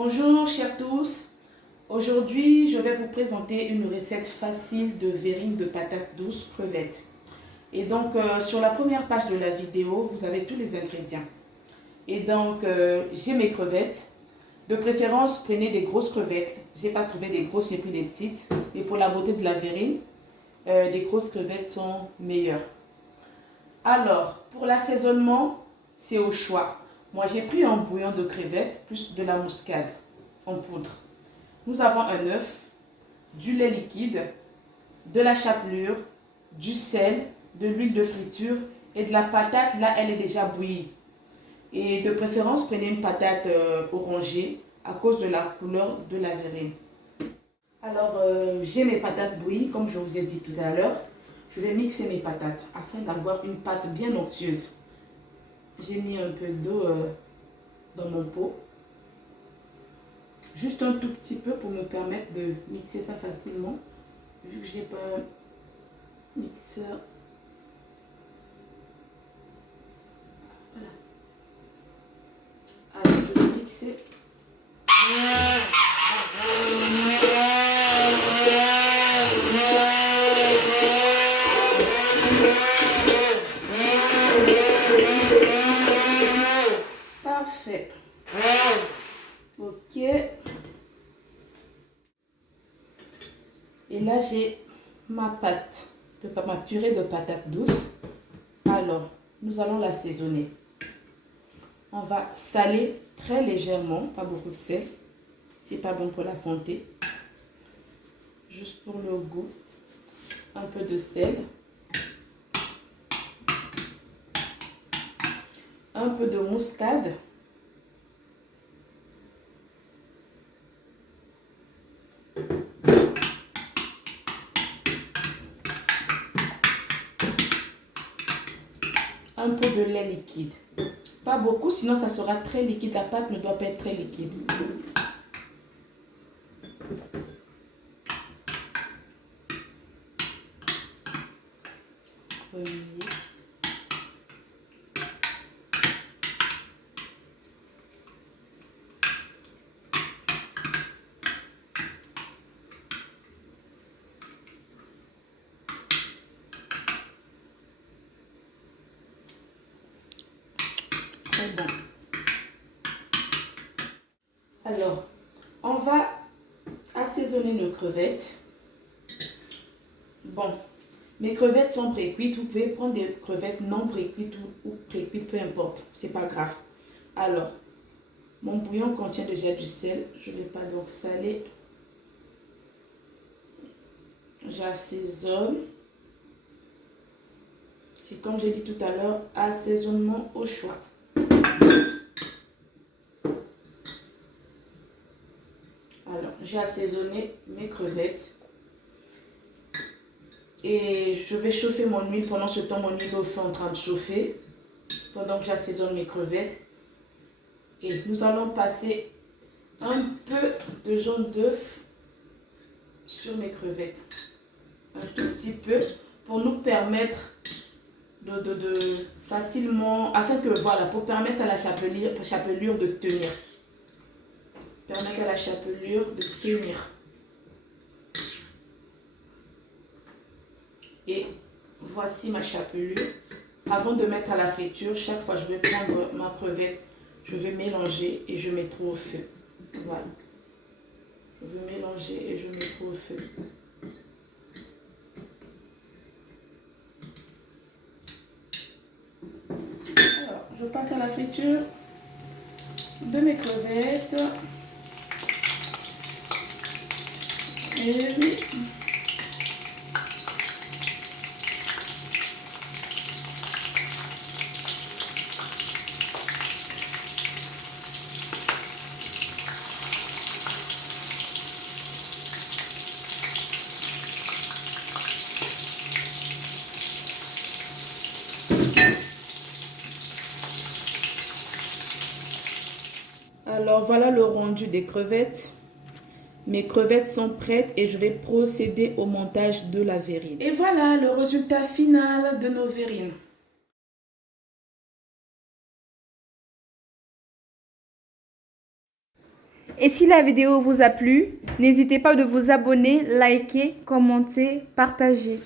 Bonjour chers tous, aujourd'hui je vais vous présenter une recette facile de verrine de patates douces crevettes. Et donc sur la première page de la vidéo, vous avez tous les ingrédients. Et donc j'ai mes crevettes, de préférence prenez des grosses crevettes, j'ai pas trouvé des grosses, j'ai pris des petites. Et pour la beauté de la verrine, des grosses crevettes sont meilleures. Alors pour l'assaisonnement, c'est au choix. Moi, j'ai pris un bouillon de crevettes plus de la muscade en poudre. Nous avons un œuf, du lait liquide, de la chapelure, du sel, de l'huile de friture et de la patate. Là, elle est déjà bouillie. Et de préférence, prenez une patate orangée à cause de la couleur de la verrine. Alors, j'ai mes patates bouillies, comme je vous ai dit tout à l'heure. Je vais mixer mes patates afin d'avoir une pâte bien onctueuse. J'ai mis un peu d'eau dans mon pot. Juste un tout petit peu pour me permettre de mixer ça facilement. Vu que j'ai pas un mixeur. Voilà. Alors je vais mixer. Parfait. Ok. Et là, j'ai ma pâte, ma purée de patates douces. Alors, nous allons l'assaisonner. On va saler très légèrement, pas beaucoup de sel. C'est pas bon pour la santé. Juste pour le goût. Un peu de sel. Un peu de muscade. Un peu de lait liquide. Pas beaucoup, sinon ça sera très liquide. La pâte ne doit pas être très liquide. Très bon. Alors, on va assaisonner nos crevettes. Bon, mes crevettes sont pré-cuites. Vous pouvez prendre des crevettes non pré-cuites ou pré-cuites, peu importe. C'est pas grave. Alors, mon bouillon contient déjà du sel. Je ne vais pas donc saler. J'assaisonne. C'est comme j'ai dit tout à l'heure, assaisonnement au choix. Alors, j'ai assaisonné mes crevettes. Et je vais chauffer mon huile. Pendant ce temps, mon huile au feu est en train de chauffer. Pendant que j'assaisonne mes crevettes. Et nous allons passer un peu de jaune d'œuf sur mes crevettes. Un tout petit peu pour nous permettre de facilement, afin que voilà, pour permettre à la chapelure de tenir. Permettre à la chapelure de tenir. Et voici ma chapelure. Avant de mettre à la friture, chaque fois je vais prendre ma crevette, je vais mélanger et je mettrai au feu. Voilà. Je vais mélanger et je mettrai au feu. Alors, je passe à la friture de mes crevettes. Et oui. Alors voilà le rendu des crevettes. Mes crevettes sont prêtes et je vais procéder au montage de la verrine. Et voilà le résultat final de nos verrines. Et si la vidéo vous a plu, n'hésitez pas de vous abonner, liker, commenter, partager.